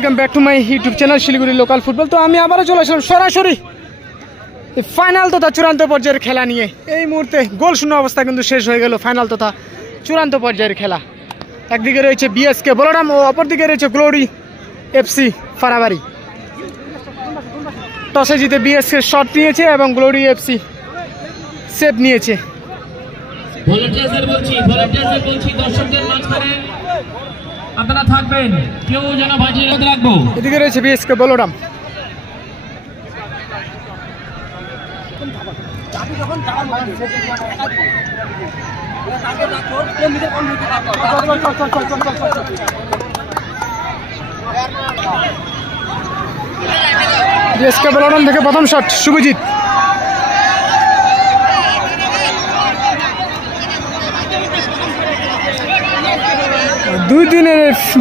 Welcome back to my YouTube channel Siliguri local football. তো আমি আবারও চলে আসলাম সরাসরি ফাইনাল তথা চূড়ান্ত পর্যায়ের খেলা নিয়ে। এই মুহূর্তে গোল শূন্য অবস্থা কিন্তু শেষ হয়ে গেল ফাইনাল তথা চূড়ান্ত পর্যায়ের খেলা। একদিকে রয়েছে বিএসকে বলরাম ও অপরদিকে রয়েছে গ্লোরি এফসি ফারাবাড়ি। টসে জিতে বিএসকে শট নিয়েছে এবং গ্লোরি এফসি সেভ নিয়েছে। আপনারা থাকবেন, কেউ যেন বাজি রাখবো। এদিকে রয়েছে বিএসকে বলরাম। বিএসকে বলরাম থেকে প্রথম শট শুভজিৎ।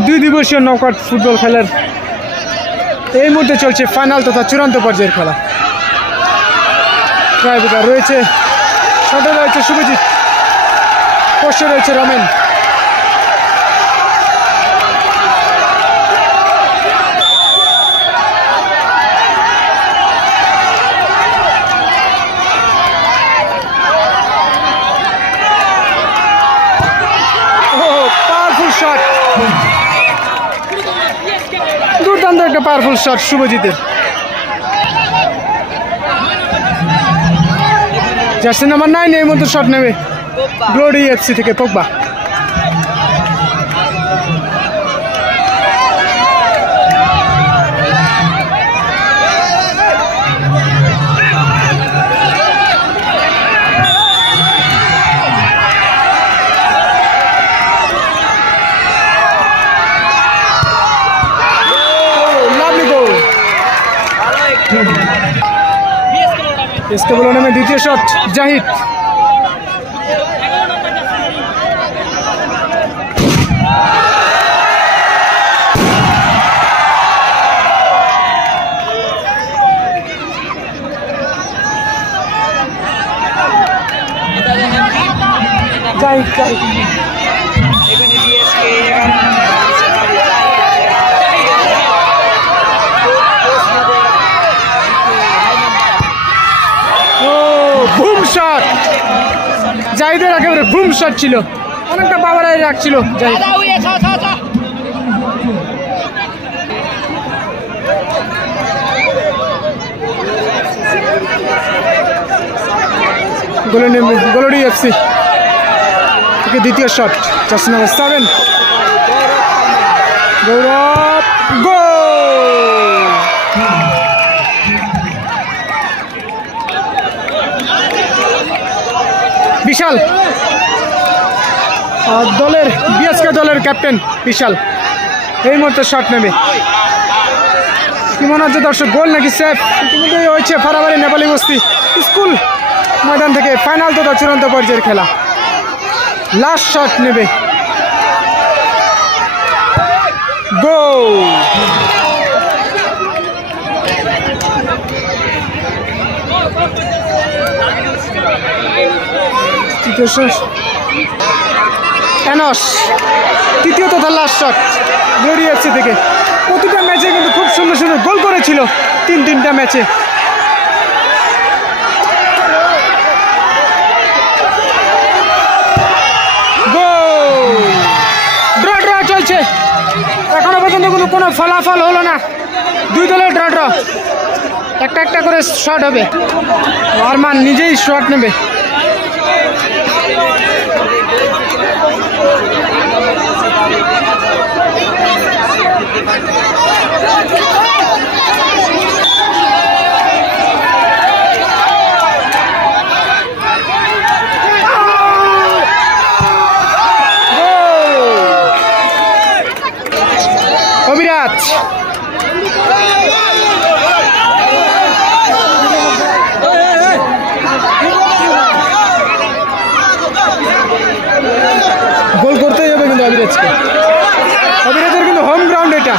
দুই দিবসীয় নকআউট ফুটবল খেলার এই মুহূর্তে চলছে ফাইনাল তথা চূড়ান্ত পর্যায়ের খেলা। ট্রাইবেকার রয়েছে, শটে রয়েছে শুভজিৎ, পোস্টে রয়েছে রমেন। দুর্দান্ত একটা পাওয়ারফুল শট শুভজিতের। জার্সি নাম্বার 9 এই মতো শট নেবে গ্লোরি এফসি থেকে পোগবা। इसके बोलने में द्वितीय शॉट जाहिद। বুম শট জাহিদের একেবারে বুম শট ছিল, অনেকটা পাওয়ারে রাখছিল জাহিদ। গ্লোরি এফসি থেকে দ্বিতীয় শট জার্সি নাম্বার 7 গৌরব গোল। বিশাল দলের বিএসকে দলের ক্যাপ্টেন বিশাল এই মুহূর্তে শট নেবে। কি মনে হচ্ছে দর্শক, গোল নাকি সেভ? ইতিমধ্যেই হয়েছে ফারাবাড়ি নেপালি বস্তি স্কুল ময়দান থেকে ফাইনাল তথা চূড়ান্ত পর্যায়ের খেলা। লাস্ট শট নেবে, গোল। এনস তৃতীয় তথা লাস্ট শট গ্লোরি এফসি থেকে। প্রতিটা ম্যাচে কিন্তু খুব সুন্দর সুন্দর গোল করেছিল, তিনটা ম্যাচে। গোল। ড্র চলছে, এখনো পর্যন্ত কোনো ফলাফল হলো না। দুই দলের ড্র, একটা করে শট হবে। আরমান নিজেই শট নেবে। অবিরাজ গোল করতেই হবে কিন্তু অবিরাজকে। অবিরাজের কিন্তু হোম গ্রাউন্ড এটা।